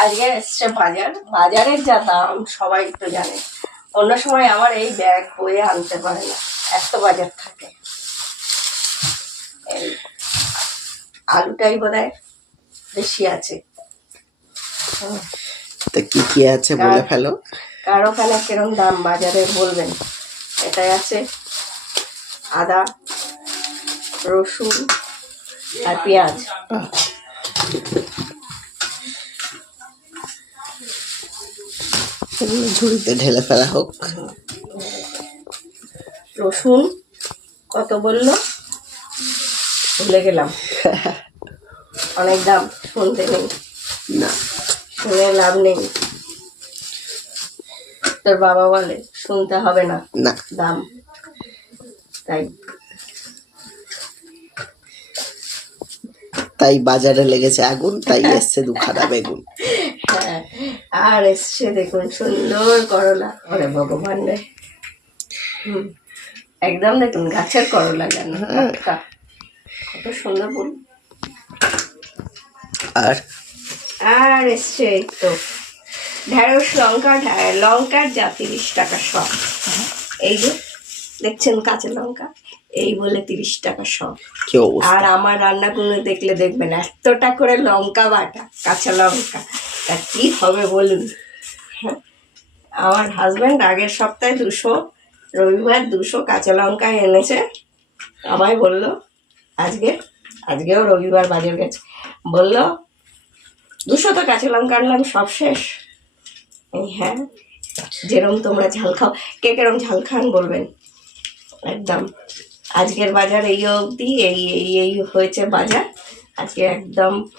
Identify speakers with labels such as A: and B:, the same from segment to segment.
A: আজকে এসছে বাজার। বাজারের যা দাম সবাই তো জানে। অন্য সময় আমার এই ব্যাগ বয়ে আনতে পারে না। এত বাজার থাকে। আলুটাই বোধ বেশি আছে।
B: তা কি কি আছে বলে ফেলো।
A: কার ওখানে কিরম দাম বাজারে বলবেন। এটাই আছে আদা রসুন আর পেঁয়াজ।
B: সেগুলো ঝুড়িতে ঢেলে ফেলা হোক।
A: রসুন কত বলল? ভুলে গেলাম। অনেক দাম শুনতে নেই।
B: না।
A: শুনে লাভ নেই। তোর বাবা বলে শুনতে হবে না
B: না।
A: দাম। তাই
B: তাই বাজারে লেগেছে আগুন তাই এসছে দুখানা বেগুন।
A: হ্যাঁ আর এসছে দেখুন সুন্দর করলা। ওরে ভগবান রে। একদম দেখুন গাছের করলা কেন টাটকা। কত সুন্দর ফুল।
B: আর?
A: আর এসছে এই তো ঢেঁড়স লঙ্কা লঙ্কার যা তিরিশ টাকা সব এই যে দেখছেন কাঁচা লঙ্কা? এই বলে তিরিশ টাকা সব। আর আমার রান্নাগুলো দেখলে দেখবেন এতটা করে লঙ্কা বাটা কাঁচা লঙ্কা। তা কি হবে বলুন? হ্যাঁ? আমার হাজব্যান্ড আগের সপ্তাহে দুশো রবিবার দুশো কাঁচা লঙ্কা এনেছে। আমায় বলল আজকে আজকেও রবিবার বাজার গেছে। বলল দুশো তো কাঁচা লঙ্কা আনলাম সব শেষ। এই হ্যাঁ যেরম তোমরা ঝাল খাও কে কেরম ঝাল খান বলবেন? একদম। আজকের বাজার এই অবধি, এই এই এই হয়েছে বাজার। আজকে একদম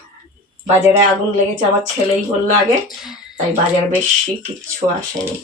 A: বাজারে আগুন লেগেছে, আমার ছেলেই বলল আগে। তাই বাজার বেশি কিচ্ছু আসেনি।